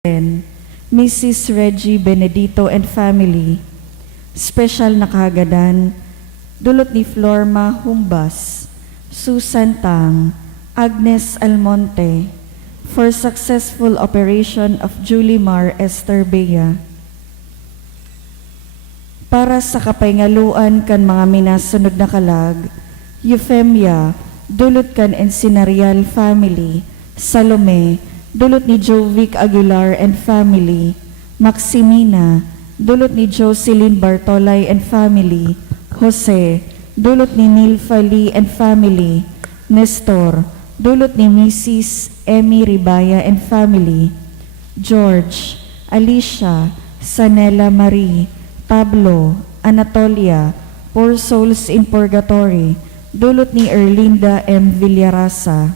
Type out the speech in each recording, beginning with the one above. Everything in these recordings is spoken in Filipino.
Mrs. Reggie Benedito and family. Special na kahagadan, dulot ni Florma Humbas, Susan Tang, Agnes Almonte, for successful operation of Julimar Esther Bea. Para sa kapaingaluan kan mga minasunod na kalag, Euphemia, dulot kan Encinarial family, Salome, dulot ni Jovic Aguilar and family, Maximina, dulot ni Jocelyn Bartolay and family, Jose, dulot ni Nilfa Lee and family, Nestor, dulot ni Mrs. Emmy Ribaya and family, George, Alicia, Sanela Marie, Pablo, Anatolia, Poor Souls in Purgatory, dulot ni Erlinda M. Villarasa,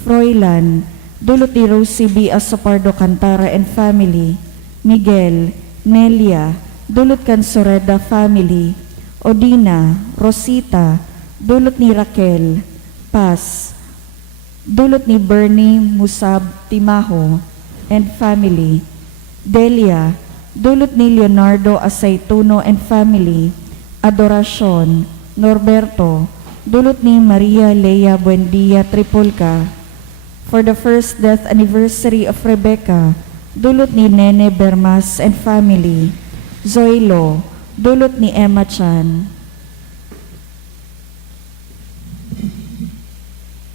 Froilan, dulot ni Rosie B. Asopardo Cantara and family, Miguel, Nelia, dulot kan Soreda family, Odina, Rosita, dulot ni Raquel, Paz, dulot ni Bernie Musab Timaho and family, Delia, dulot ni Leonardo Aceituno and family, Adoracion, Norberto, dulot ni Maria Lea Buendia Tripolca, for the first death anniversary of Rebecca, dulot ni Nene Bermas and family, Zoilo, dulot ni Emma Chan.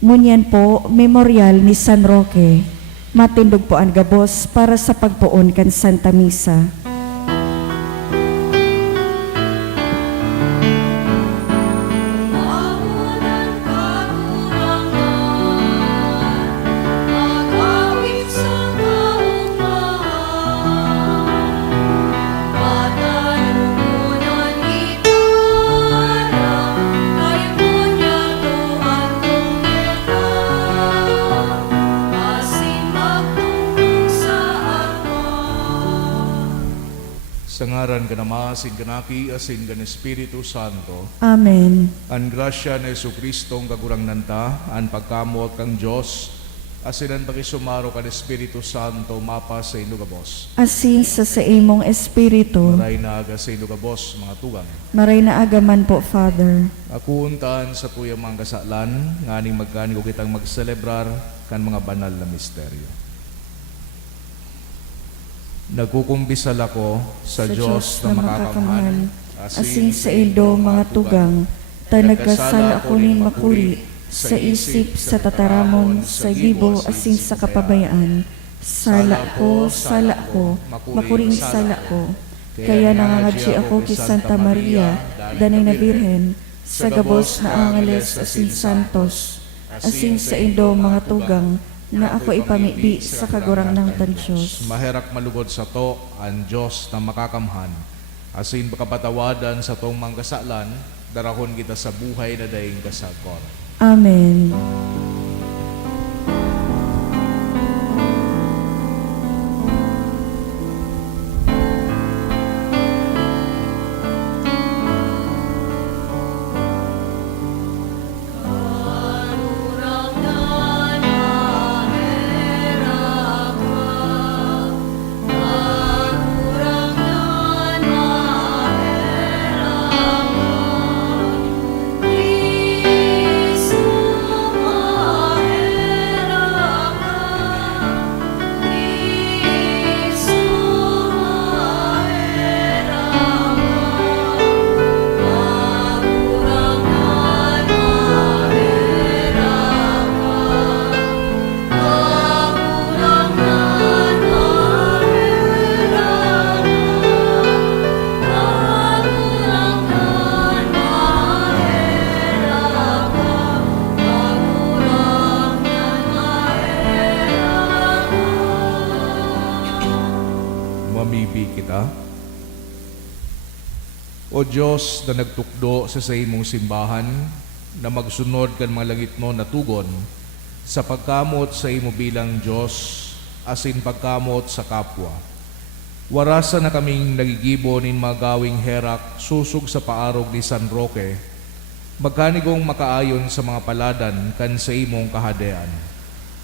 Ngunyan po, memorial ni San Roque, matindog po ang gabos para sa pagpuon kan Santa Misa. Sa ngaran ka nama, asin kanaki, asin kan Espiritu Santo. Amen. An grasya na Jesucristo ang kagurang nanta, an pagkamot kang Diyos, asin ang pakisumaro kan Espiritu Santo, mapa sa inugabos. Asin sa imong espiritu, Maray na aga sa inugabos, mga tugang. maray na agaman po, Father. Ako untaan sa tuyang mga kasalan, nganing magkani ko kitang magselebrar kan mga banal na misteryo. Nagkukumbisal ako sa Diyos na makakamahal, asin sa ildo mga tugang, ta nagkasala ako nin makuri, sa isip, sa tataramon, sa gibo, asin sa kapabayaan. Sala ko, makuring sala ko. Kaya nangangadji ako kay Santa Maria, danay na Birhen, sa gabos na Angeles, asin Santos, asin sa ildo mga tugang, na ako ipamibi sa kagurang ng Diyos. Maherak malugod sa to ang Diyos na makakamhan. Asin kapatawadan sa tong mga kasalan, darahon kita sa buhay na daing kasagkor. Amen. Mamibi kita. O Diyos na nagtukdo sa imong simbahan, na magsunod kan mga langit mo na tugon, sa pagkamot sa imo bilang Diyos, asin pagkamot sa kapwa. Warasa na kaming nagigibo nin mga gawing herak, susog sa paarog ni San Roque, magkanigong makaayon sa mga paladan kan sa imong kahadean.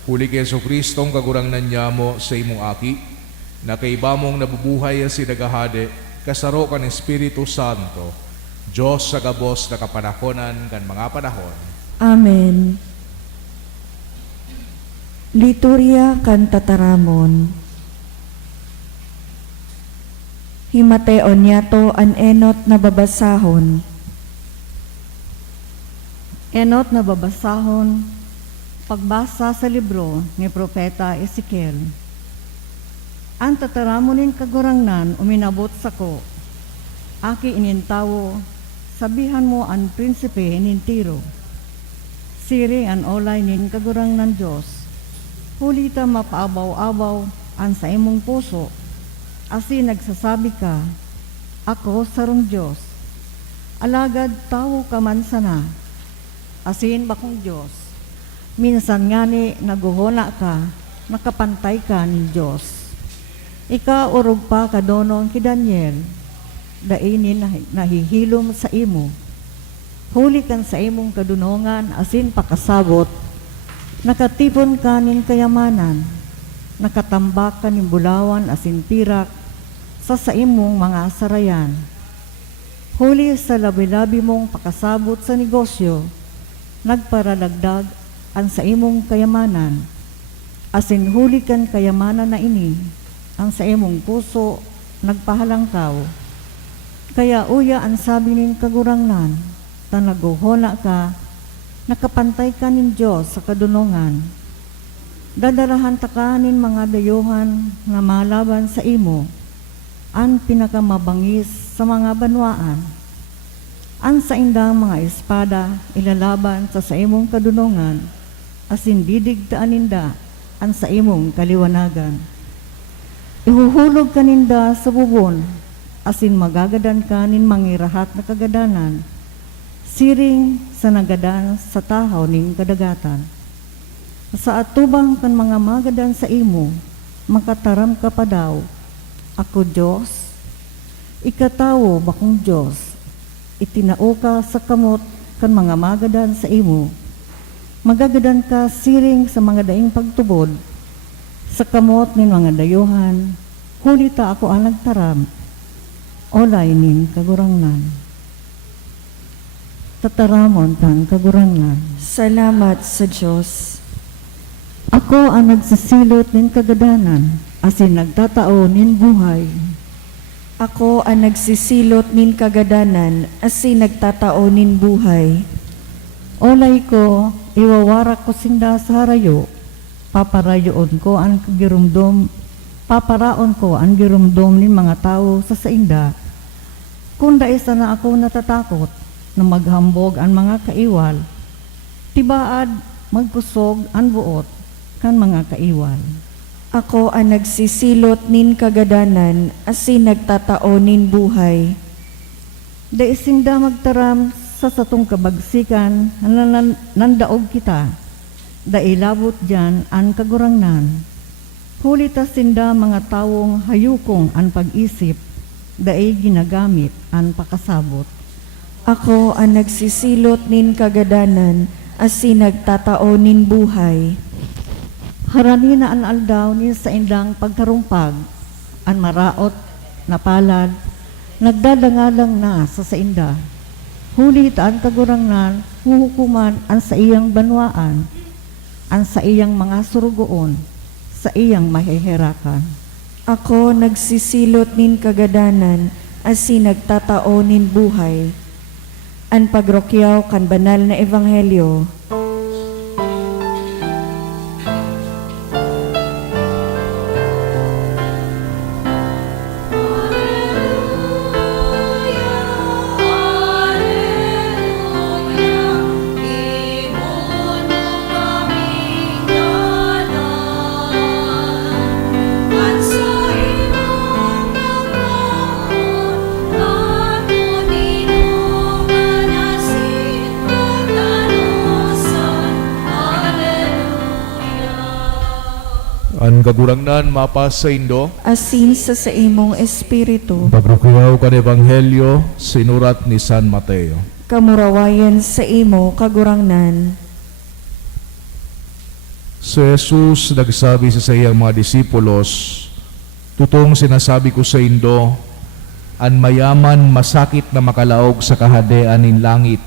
Huli kay Jesucristo ang kagurang nanyamo sa imong aki, na kay bamong nabubuhay si nagahade, kasaro kan Espiritu Santo, Diyos sa gabos na kapanahonan kan mga panahon. Amen. Liturya kan tataramon. Himateon niyato an enot na babasahon. Enot na babasahon, pagbasa sa libro ni Propeta Ezekiel. Ang tataramunin kagurangnan uminabot sa ko. Aki inintawo, sabihan mo ang prinsipe nin Tiro. Siri an olay nin kagurangnan Diyos. Hulita mapaabaw-abaw ang sa imong puso. Asi nagsasabi ka, ako sarong Diyos. Alagad tawo ka man sana. Asin bakong Diyos. Minsan nga ni naguhona ka, nakapantay ka ni Diyos. Ika urog pa kadonong ki Daniel, dainin nahihilom sa imo. Huli kan sa imong kadunongan, asin pakasabot, nakatipon ka nin kayamanan, nakatambak ka nin bulawan asin pirak, sa imong mga sarayan. Huli sa labi-labi mong pakasabot sa negosyo, nagparalagdag ang sa imong kayamanan, asin huli kan kayamanan na ini, ang sa imong puso nagpahalangkaw. Kaya uya ang sabi nin kagurangnan, ta naguhona ka, nakapantay ka nin Diyos sa kadunongan. Dadarahan ta ka nin mga dayuhan na malaban sa imo, ang pinakamabangis sa mga banwaan. Ang sa indang mga espada ilalaban sa imong kadunongan, asin didigtaan ninda ang sa imong kaliwanagan. Ihuhulog ka ninda sa bubon, asin magagadan ka nin mangirahat na kagadanan, siring sa nagadan sa tahaw ning kadagatan. Sa atubang kan mga magadan sa imo, makataram ka pa daw, ako Diyos, ikatawo bakong Diyos, itinao ka sa kamot kan mga magadan sa imo, magagadan ka siring sa mga daing pagtubod, sa kamot nin mga dayuhan, huli ta ako ang nagtaram, olay nin kagurangnan. Tataramon kang kagurangnan. Salamat sa Diyos. Ako ang nagsasilot nin kagadanan, asin nagtatao nin buhay. Ako ang nagsisilot nin kagadanan, asin nagtatao nin buhay. Olay ko, iwawarak ko sinda sa harayo, paparaon ko ang girumdom nin mga tao sa sainda. Kung daisa na ako natatakot, na maghambog ang mga kaiwal, tibaad magkusog ang buot kan mga kaiwal. Ako ang nagsisilot nin kagadanan, asin nagtatao nin buhay. Daisinda magtaram sa satong kabagsikan, nandaog kita, dailabot dyan ang kagurangnan. Hulita sinda mga tawong hayukong ang pag-isip, dai ginagamit ang pakasabot. Ako ang nagsisilot nin kagadanan, asin nagtatao nin buhay. Harani na ang aldaw ni sa indang pagkarumpag, ang maraot na palad, nagdadangalang na sa inda. Hulit ang kagurangnan, huhukuman ang sa iyang banwaan, ang sa iyang mga surugoon, sa iyang mahihirakan. Ako nagsisilot nin kagadanan, asin nagtatao nin buhay. An pagrokyaw kan banal na ebanghelyo. Ang kagurangnan mapas sa Indo, Asin sa imong espiritu, pagrukuyaw kan Ebanghelyo, sinurat ni San Mateo. kamurawayan sa imo kagurangnan. Si Jesus nagsabi sa iyang mga disipulos, Tutong sinasabi ko sa indo, an mayaman masakit na makalaog sa kahadean nin langit.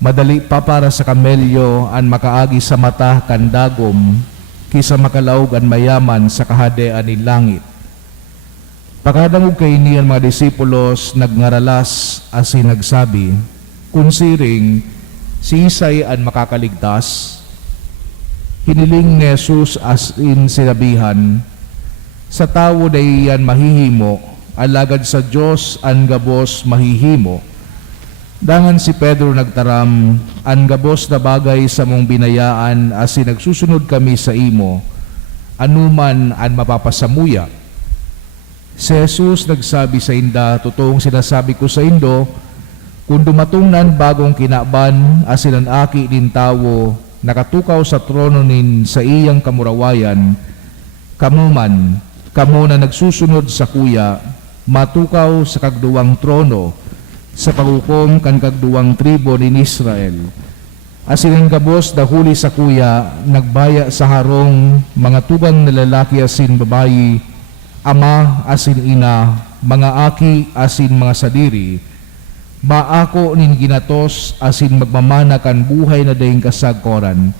Madali pa para sa kamelyo an makaagi sa mata kan dagom, kisa makalaog an mayaman sa kahadean nin langit. Pakadangog kay niyan mga disipulos nagngaralas asin nagsabi, kunsiring si Isay an makakaligtas. Hiniling ni Jesus asin sinabihan, sa tao day yan mahihimo, alagad sa Diyos an gabos mahihimo. Dangan si Pedro nagtaram, an gabos na bagay sa mong binayaan asin nagsusunod kami sa imo, anuman an mapapasamuya. Si Jesus nagsabi sa inda, totoong sinasabi ko sa indo, kung dumatungnan bagong kinaban asin ang aki din tawo, nakatukaw sa trono nin sa iyang kamurawayan, kamuman, kamo na nagsusunod sa kuya, matukaw sa kagduwang trono, sa paghukom kan kagduwang tribo ni Israel. Asin ang gabos dahuli sa kuya, nagbaya sa harong mga tugang na lalaki asin babayi, ama asin ina, mga aki asin mga sadiri, maako nin ginatos asin magmamana kan buhay na daing kasagkoran,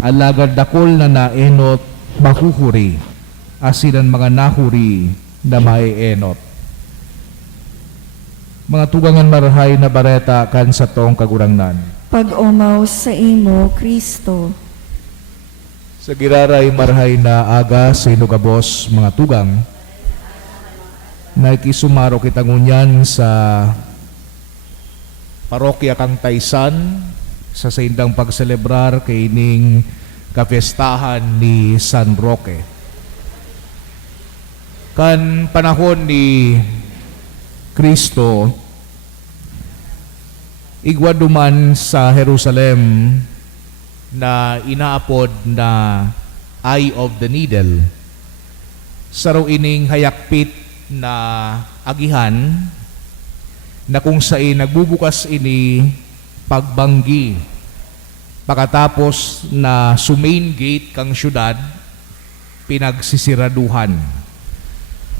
alagad dakol na naenot mahuhuri, asin ang mga nahuri na maienot. Mga tugangan marahay na bareta kan sa tong kagurangnan. Pag-umaw sa imo, Kristo. Sa giraray marahay na aga sa inugabos mga tugang, naikisumaro kita ngunyan sa parokya kang Taysan sa saindang pagselebrar kay ining kapestahan ni San Roque. Kan panahon ni Kristo, igwaduman sa Jerusalem na inaapod na Eye of the Needle. Saro ining hayakpit na agihan na kung saan nagbubukas ini pagbanggi pagkatapos na sumain gate kang syudad pinagsisiraduhan.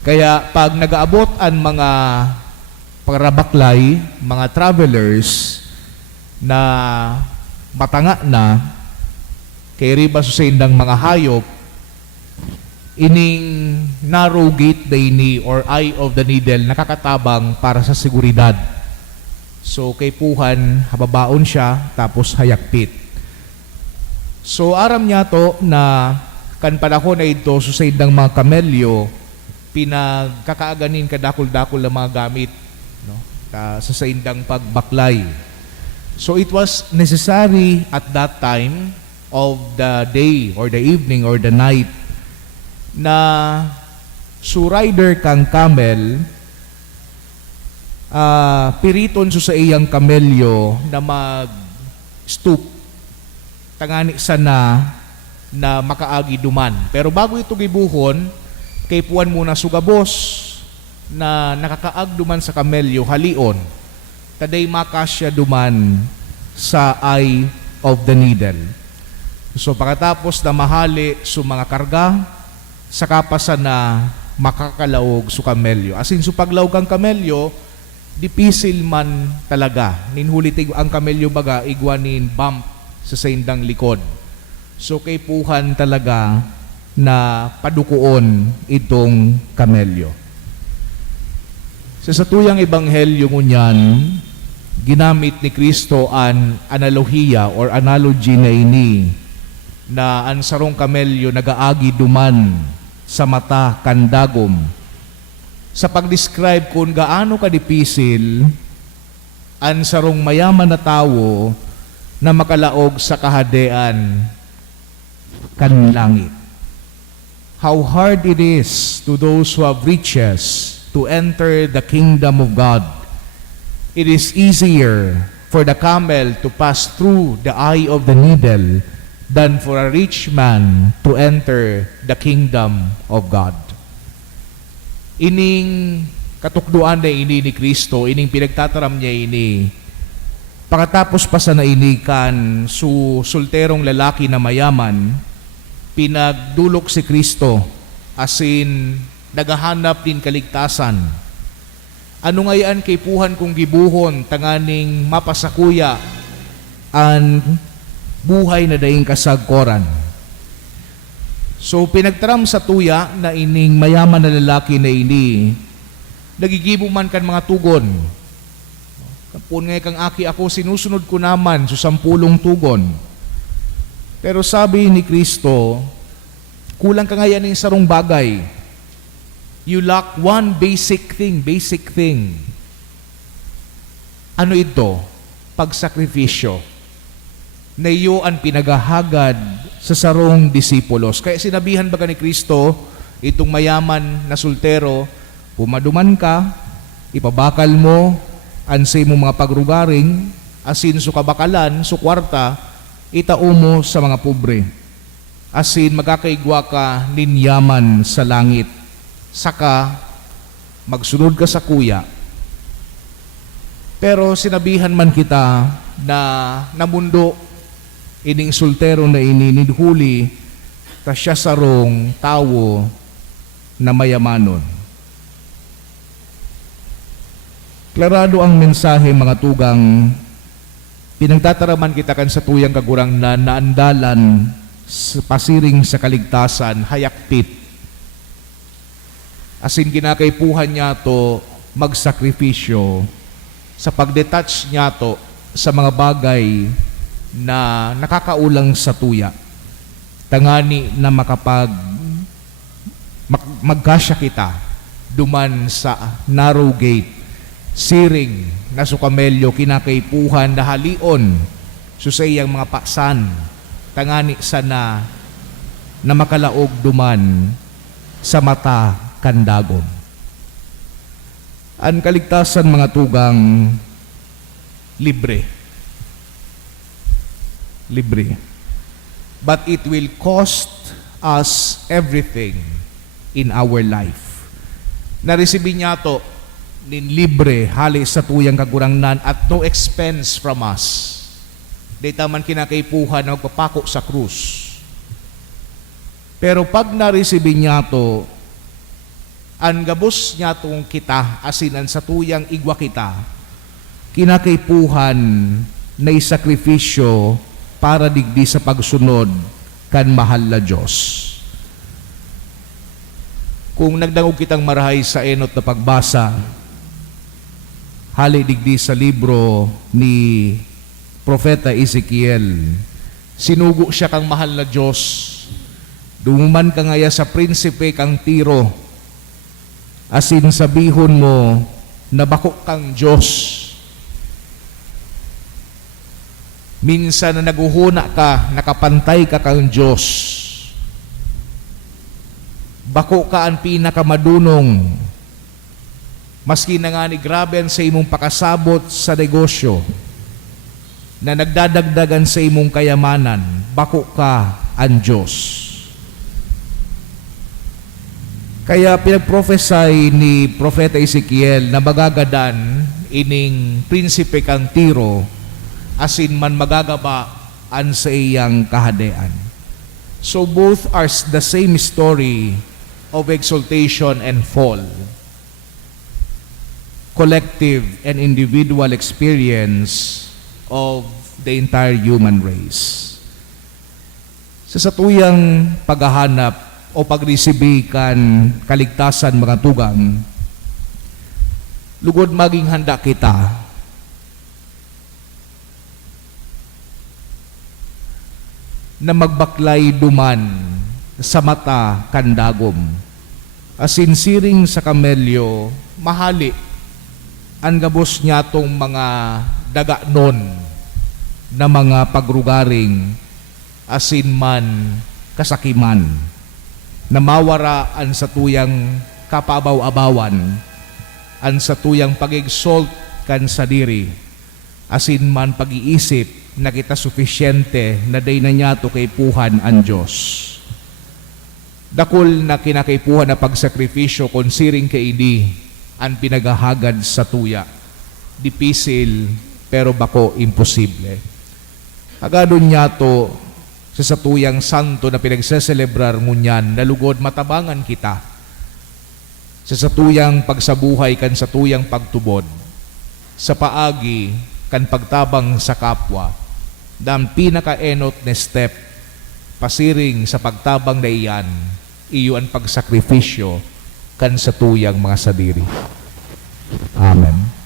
Kaya pag nagaabot ang mga parabaklay, mga travelers na matanga na kay riba sa indang mga hayop, ining narrow gate day ni or Eye of the Needle nakakatabang para sa seguridad. So kay puhan hababaon siya tapos hayakpit. So aram niya to na kan panahon na ito so sa indang mga kamelyo pinagkakaaganin kadakol-dakol na mga gamit, no? Sa indang pagbaklay. So it was necessary at that time of the day or the evening or the night na surider kang camel, piriton so sa iyang kamelyo na mag-stoop tangani sana na makaagi duman. Pero bago ito gibuhon, kay puan muna sugabos na nakakaag duman sa kamelyo halion, taday makasya duman sa Eye of the Needle. So pagkatapos na mahali sa mga karga, sa kapasan na makakalaog sa kamelyo. Asin sa paglaog kang kamelyo, dipisil man talaga. Ninhulitig ang kamelyo baga, igwanin bump sa saindang likod. So kay puhan talaga na padukuon itong kamelyo. Sa satuyang ebanghelyo ngunyan, ginamit ni Kristo an analohiya or analogy na ini na ang sarong kamelyo nagaagi duman sa mata kandagom sa pag-describe kung gaano kadipisil ang sarong mayaman na tao na makalaog sa kahadean kan langit. How hard it is to those who have riches to enter the kingdom of God. It is easier for the camel to pass through the eye of the needle than for a rich man to enter the kingdom of God. Ining katukduan na ini ni Kristo, ining pinagtataram niya ini, pagkatapos pa sa nainikan su solterong lalaki na mayaman, pinagdulok si Kristo asin nagahanap din kaligtasan. Ano ngayon kay puhan kong gibuhon, tanganing mapasakuya ang buhay na daing kasagkoran. So pinagtaram sa tuya na ining mayaman na lalaki na ini, nagigibo man kan mga tugon. Kapun ngay kang aki ako, sinusunod ko naman sa 10 tugon. Pero sabi ni Kristo, kulang ka ngayon ng sarong bagay. You lack one basic thing. Ano ito? Pagsakripisyo. Na iyo ang pinagahagad sa sarong disipulos. Kaya sinabihan ba ni Kristo, itong mayaman na sultero, pumaduman ka, ipabakal mo, ansay mo mga pagrugaring, asin so kabakalan, so kwarta, itao mo sa mga pobre. Asin magkakaigwa ka ninyaman sa langit. Saka, magsunod ka sa kuya. Pero sinabihan man kita na namundo ining sultero na ininidhuli ta siya sarong tawo na mayamanon. Klarado ang mensahe mga tugang, pinagtataraman kita kan sa tuyang kagurang na naandalan sa pasiring sa kaligtasan, hayakpit. Asin kinakaipuhan niya to magsakripisyo sa pagdetach niya to sa mga bagay na nakakaulang sa tuya. Tangani na magkasya kita duman sa narrow gate, siring na sukamelyo kinakaipuhan na halion susayang mga paksan, tangani sana na makalaog duman sa mata kandagom. Ang kaligtasan mga tugang libre. But it will cost us everything in our life. Naresibin niya to nin libre hali sa tuyang kagurangnan at no expense from us. Dita man kinakaipuhan na magpapako sa krus. Pero pag naresibin niya to, ang gabos niya tong kita, asinan sa tuyang igwa kita, kinakaipuhan na isakripisyo para digdi sa pagsunod kan mahal na Diyos. Kung nagdangog kitang marahay sa enot na pagbasa, hali digdi sa libro ni Propeta Ezekiel, sinugo siya kang mahal na Diyos, dumuman ka ngaya sa prinsipe kang Tiro, asin sabihon mo na bako kang Diyos. Minsan na naguhuna ka, nakapantay ka kang Diyos. Bako ka ang pinakamadunong. Maski na nga ni graben sa imong pakasabot sa negosyo, na nagdadagdagan sa imong kayamanan, bako ka ang Diyos. Kaya pinag-prophesy ni Propeta Ezekiel na magagadan ining prinsipe kang Tiro, asin man magagabaan sa iyang kahadean. So both are the same story of exaltation and fall. Collective and individual experience of the entire human race. Sa satuyang paghahanap o pagresibikan kaligtasan mga tugang, lugod maging handa kita na magbaklay duman sa mata kandagom. Asinsiring sa kamelyo, mahali ang gabos niya tong mga daganon na mga pagrugaring, asin man kasakiman, na mawaraan sa tuyang kapabaw-abawan, an sa tuyang pag-exalt kan sa diri, asin man pag-iisip na kita sufisyente na day na niya to kay puhan ang Diyos. Dakol na kinakaipuhan na pagsakripisyo konsiring kay ini ang pinagahagad sa tuya. Dipisil pero bako imposible. Agadon niya to sa satuyang santo na pinagseselebrar ngunyan na lugod matabangan kita sa satuyang pagsabuhay kan satuyang pagtubod, sa paagi kan pagtabang sa kapwa, dam pinakaenot na step, pasiring sa pagtabang na iyan, iyo ang pagsakripisyo kan satuyang mga sadiri. Amen.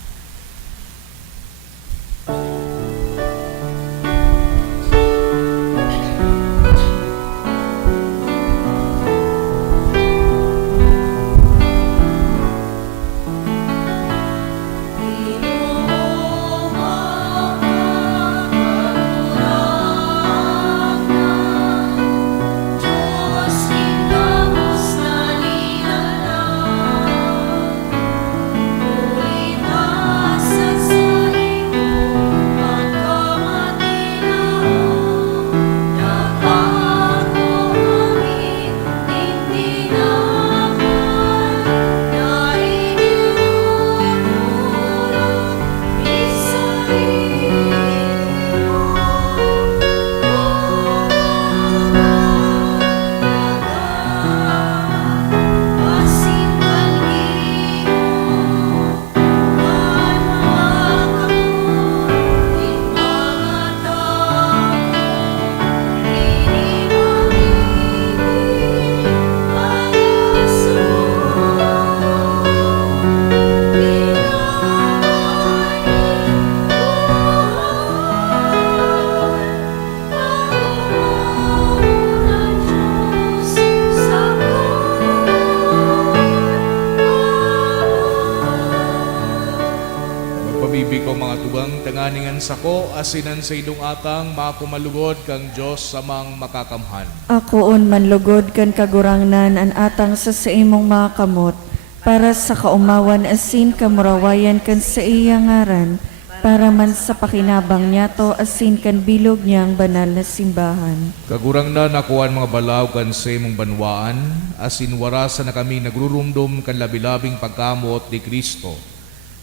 Pabibig ko mga tugang tanganingan sako asinan sa idong atang makumalugod kang Diyos samang makakamhan. Akoon manlugod kan kagurangnan an atang sa imong mga kamot, para sa kaumawan asin kamurawayan kan sa iya ngaran, para man sa pakinabang niya to asin kan bilog niyang banal na simbahan. Kagurang na nakuan mga balaw kan sa imong banwaan, asin warasa na kami nagrurumdum kan labilabing pagkamot ni Kristo.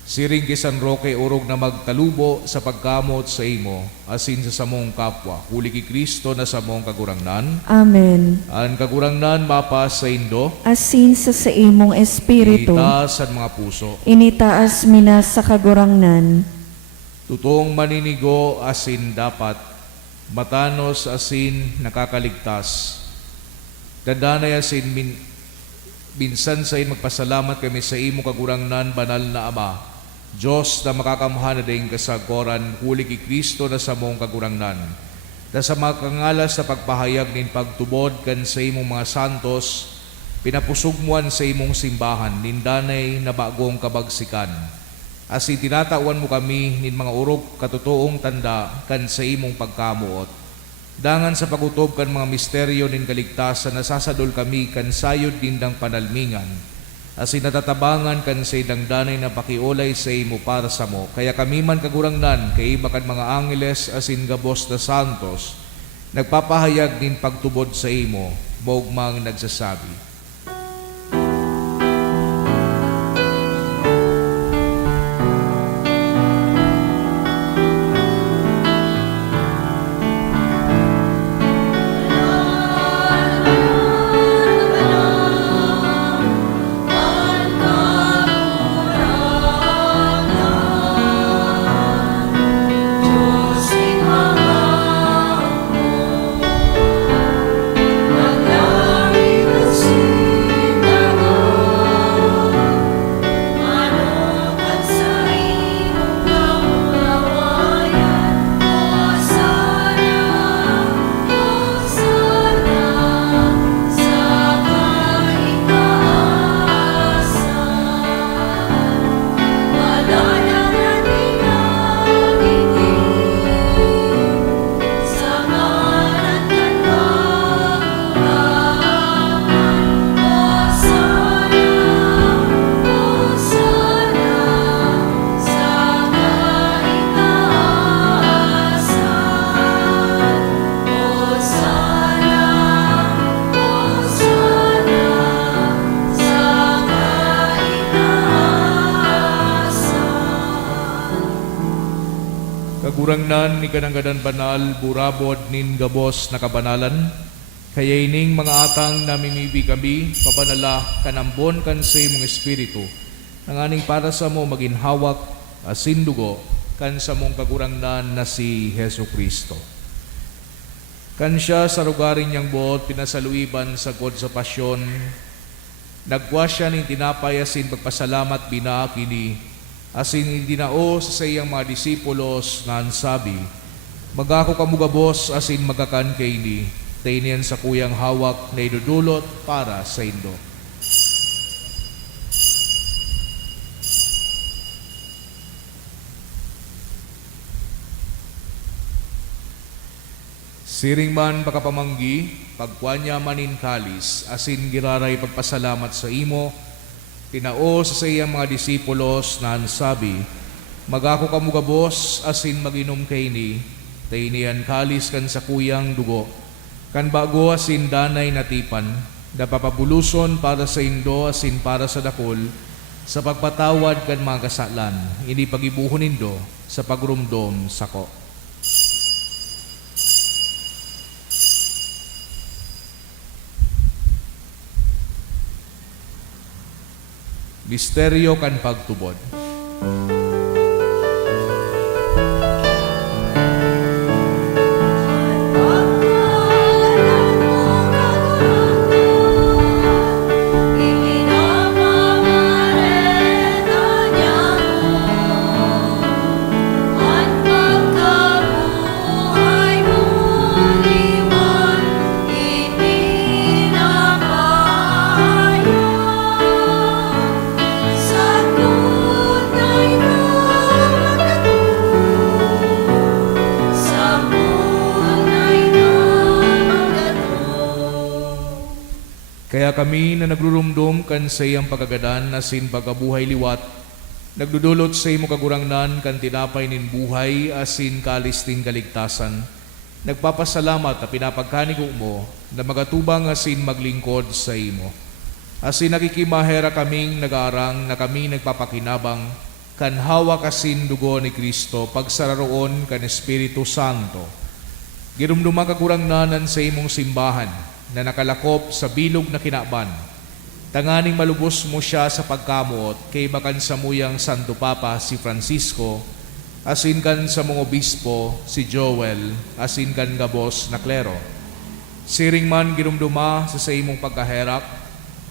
Siring kisan Roque urog na magtalubo sa pagkamot sa imo, asin sa samong kapwa, huli ki Kristo na samong kagurangnan. Amen. Ang kagurangnan mapas sa indo, Asin sa imong espiritu, itaas ang mga puso. initaas mina sa kagurangnan. Tutong maninigo asin dapat, matanos asin nakakaligtas. Dadanay asin minsan sa magpasalamat kami sa imo kagurangnan, banal na Ama, Diyos na makakamhan na ding kasagoran, huli ki Kristo na sa mong kagurangnan. Na sa mga kangalas na pagpahayag nin pagtubod kan sa imong mga santos, pinapusugmuan sa imong simbahan, nindanay na bagong kabagsikan. Asin tinatawan mo kami nin mga urok katotoong tanda kan sa imong pagkamuot. Dangan sa pagutob kan mga misteryo nin kaligtasan, nasasadol kami kan sayod dindang panalmingan. Asin natatabangan kan sa idang danay na pakiolay sa imo para sa mo. Kaya kami man kagurangnan, kay iba kan mga angeles asin gabos na santos, nagpapahayag din pagtubod sa imo, bogmang nagsasabi. Kagurangnan ni kananggadan banal, burabod nin gabos na kabanalan, Kaya ining mga atang namimibi kami, pabanala kanambon kan sa imong espiritu, nanganing para sa mo maginhawak asin dugo kan sa mong kagurangnan na si Hesu Kristo. Kan siya sa rugarin niyang buot, pinasaluiban sa god sa pasyon, nagwa siya ning tinapay asin pagpasalamat binaakini, asin dinao sa iyang mga disipulos na ansabi, magako kamugabos asin magakan kay ni, tainian sa kuyang hawak na idudulot para sa indo. Siring man pakapamanggi, pagkuanya manin kalis, asin giraray pagpasalamat sa imo, tinao sa iyang mga disipulos na ansabi, magako kamugabos asin maginom kay ni, tainian kalis kan sa kuyang dugo, kan bago asin danay natipan, napapabuluson para sa indo asin para sa dakol, sa pagpatawad kan mga kasalan, ini pagibuhon nindo sa pagrumdom sako. Misteryo kan pagtubod. Kaya kami na nagrurumdum kan sa iyang pagagadan asin pagabuhay liwat, nagdudulot sa imo kagurangnan kan tinapay nin buhay asin kalis nin kaligtasan, nagpapasalamat na pinapagkanigo mo na magatubang asin maglingkod sa imo. Asin nakikimahera kaming nag-aarang na kami nagpapakinabang kan hawak asin dugo ni Kristo pagsararoon kan Espiritu Santo. Girumduma kagurangnanan sa imong simbahan na nakalakop sa bilog na kinaban. Tanganing malubos mo siya sa pagkamuot kay bakan sa muyang Santo Papa si Francisco, asin kan sa mga obispo si Joel, asin kan gabos na klero. Siring man girumduma sa imong pagkaherak,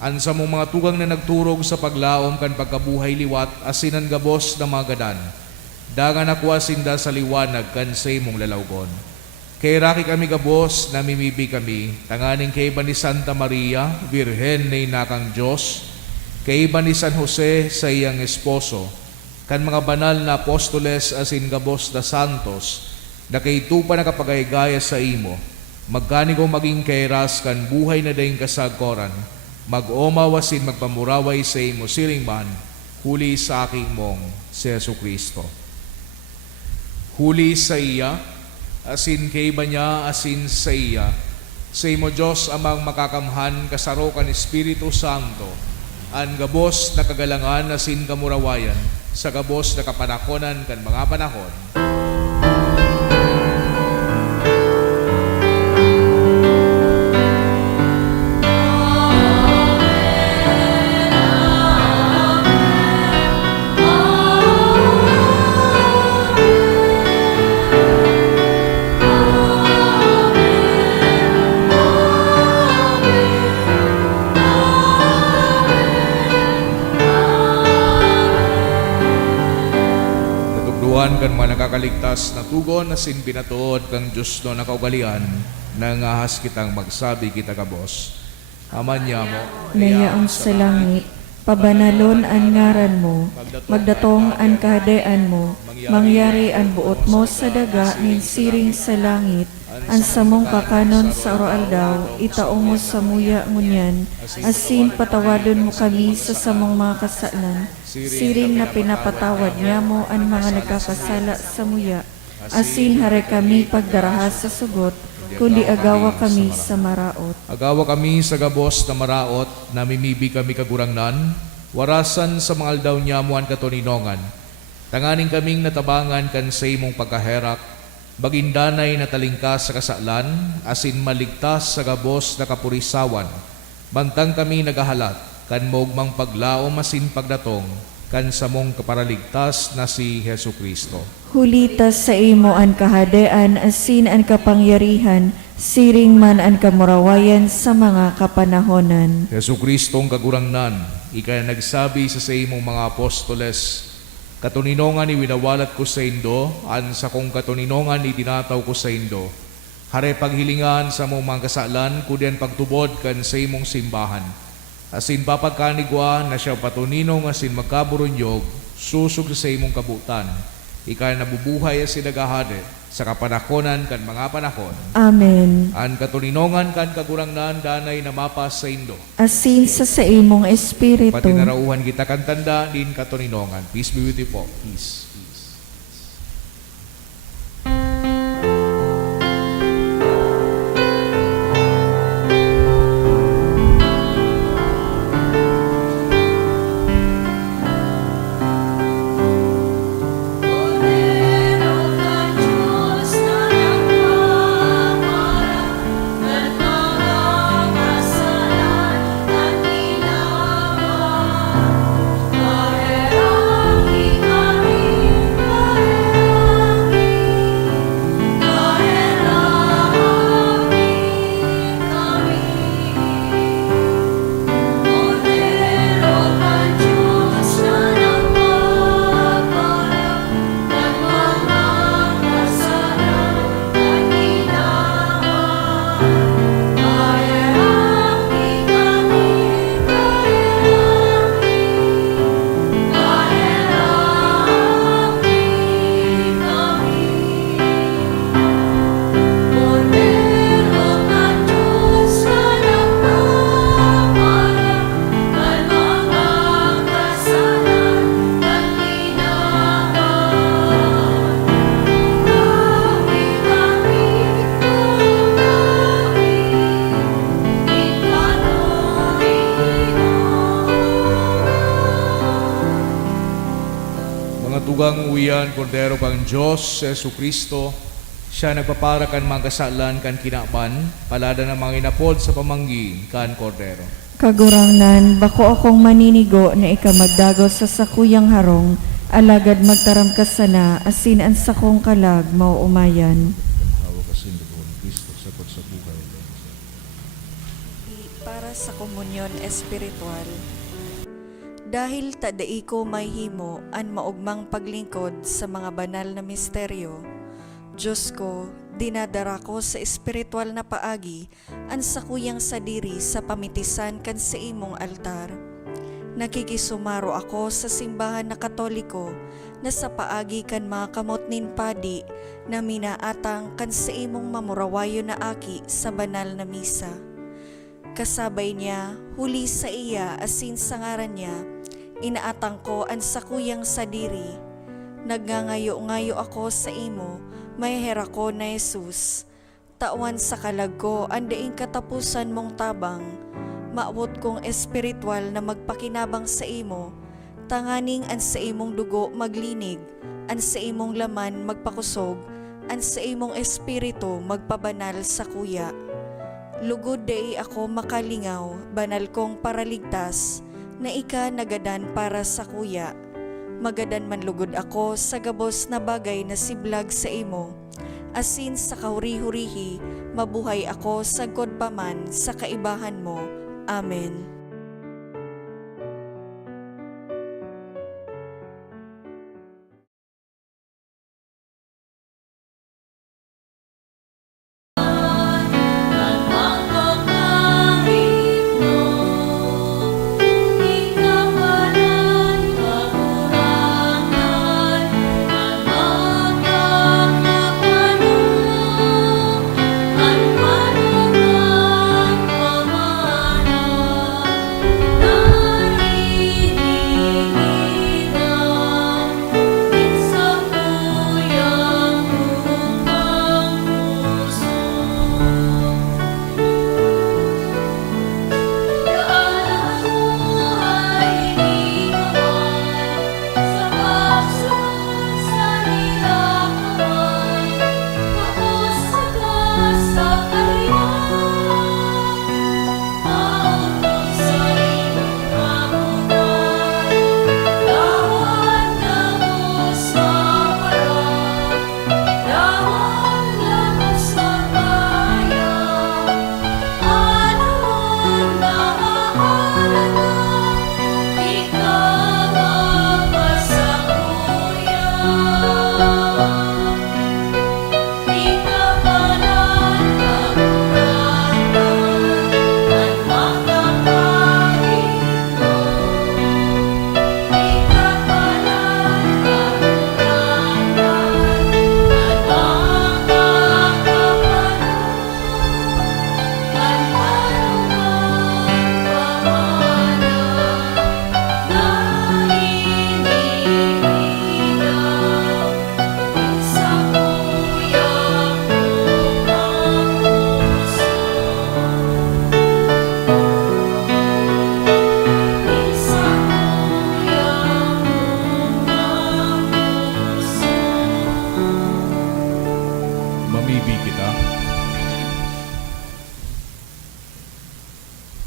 an sa mong mga tugang na nagturog sa paglaom kan pagkabuhay liwat, asin ang gabos na mga gadan, dangan ako asinda sa liwanag kan sa imong lalawgon. Kay raki kami gabos, namimibi kami, tanganing kay iba ni Santa Maria, Birhen na inakang Diyos, kay iba ni San Jose sa iyang esposo, kan mga banal na apostoles asin gabos na santos, na kay tupa na kapagaygaya sa imo, magkanigo maging kairas kan buhay na daing kasagkoran, mag-omaw asin magpamuraway sa imo siring man, huli sa aking mong si Yesu Kristo. Huli sa iya, asin kay iba niya, asin sa iya, sa imo Diyos amang makakamhan kasaro kan Espiritu Santo, an gabos na kagalangan asin kamurawayan, sa gabos na kapanakonan kan mga panahon. Kan mga nakakaligtas na tugon na sin binatuod kang Diyos no nakaugalian, nangahas kitang magsabi kita kabos. Aman niya mo, Nayaon sa langit, pabanalon ang ngaran mo, magdatong ang kahadayaan mo, mangyari ang buot mo sa daga nin siring sa langit, ang samong kakanon sa oral daw, itaong mo sa muya ngunyan, asin patawadon mo kami sa samong mga kasalan, siring na pinapatawad niya mo ang mga nagkakasala sa muya, asin hare kami pagdaraha sa sugot, kundi agawa kami sa maraot. agawa kami sa gabos na maraot, namimibi kami kagurangnan, warasan sa mga aldaw niya mo ang katoninongan, tanganing kaming natabangan kan sa imong pagkaherak, Bagindanay na talingkas sa kasalan, asin maligtas sa gabos na kapurisawan. Bantang kami nagahalat, kan mogmang paglao masin pagdatong, kan samong kaparaligtas na si Hesu Kristo. Hulitas sa imo an kahadean, asin an kapangyarihan, siring man an kamurawayan sa mga kapanahonan. Hesu Kristong kagurangnan, ika nagsabi sa imong mga apostoles, katuninongan ni winawalat ko sa indo, an sa kong katuninongan ni dinataw ko sa indo. Hare paghilingan sa mong mga kasalan, kudian pagtubod kan sa imong simbahan. Asin papagkanigwa na siya patuninong asin magkaburunyog, susog sa imong kabutan. Ika nabubuhay asin nagahade, sa kapanahonan kan mga panahon. Amen. An katuninongan kan kagurangnan danay na mapas sa indo. Asin sa imong espiritu. Pati narauhan kita kan tanda din katuninongan. Peace be with you po. Peace. Peace. Tugang uyan, Kordero kang Diyos, Yesu Kristo, siya nagpapara kan mga kasalan kan kinapan, palada ng mga inapod sa pamanggi kan Kordero. Kagurangnan, bako akong maninigo na ikamagdagaw sa sakuyang harong, alagad magtaram ka sana, asin ang sakong kalag mauumayan. Hawak asin dugo ni Kristo, sapot sa buhay. Para sa komunyon espiritual. Dahil tadai ko may himo an maugmang paglingkod sa mga banal na misteryo, Diyos ko, dinadara ko sa espiritual na paagi an sakuyang sadiri sa pamitisan kan sa imong altar. Nakikisumaro ako sa simbahan na Katoliko na sa paagi kan mga kamot nin padi na minaatang kan sa imong mamurawayo na aki sa banal na misa. Kasabay niya, huli sa iya asin sa ngaran niya, inaatang ko ang sakuyang sadiri. Nagngangayo-ngayo ako sa imo, may hera ko na Jesus. Tawan sa kalag ko, andaing katapusan mong tabang. Maabot kong espiritual na magpakinabang sa imo. Tanganing an sa imong dugo maglinig, an sa imong laman magpakusog, an sa imong espiritu magpabanal sa kuya. Lugod day ako makalingaw, banal kong paraligtas, na ika nagadan para sa kuya. Magadan man lugod ako sa gabos na bagay na siblag sa imo. Asin sa kahuri-hurihi, mabuhay ako sagkod paman sa kaibahan mo. Amen.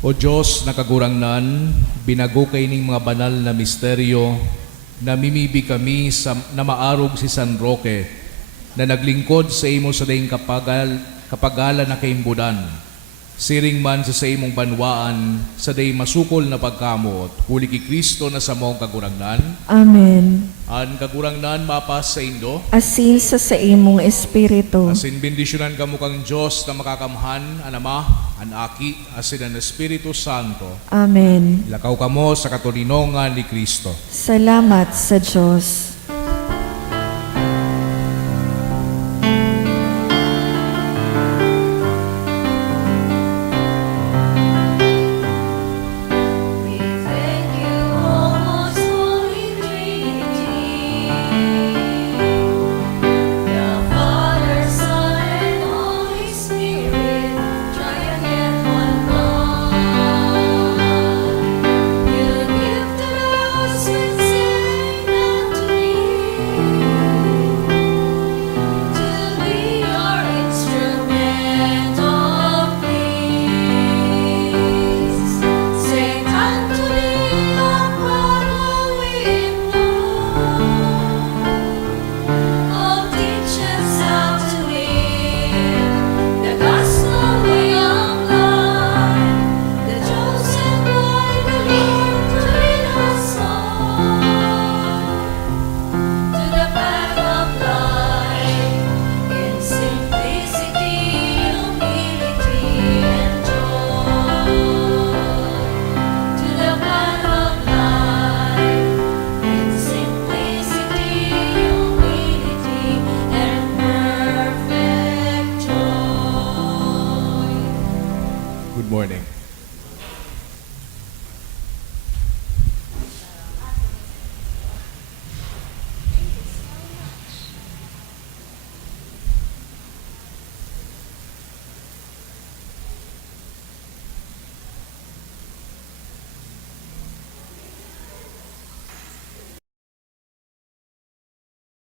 O Diyos na kagurangnan, binago kay ning mga banal na misteryo, namimibi kami na maarog si San Roque, na naglingkod sa imo sa daing kapagalan na kaimbudan. Siring man sa imong banwaan, sa day masukol na pagkamot, huli ki Kristo na sa mong kagurangnan, Amen. an kagurangnan mapas sa Indo, Asin sa imong espiritu. asin bendisyonan kamo kang Diyos na makakamhan, an Ama, an Aki, asin an Espiritu Santo. Amen. Ilakaw kamo sa katulinongan ni Kristo. Salamat sa Diyos. We thank you, O most holy Trinity, the Father, Son, and Holy Spirit, triune one God. You give to us with saying unto me, to be your instrument of peace. Sing unto me the following of teach us how to live the gospel way of life, the chosen by the Lord to lead us on to the path of life in simplicity, humility, and joy. To the path of life in simplicity, humility, and perfect joy. Good morning.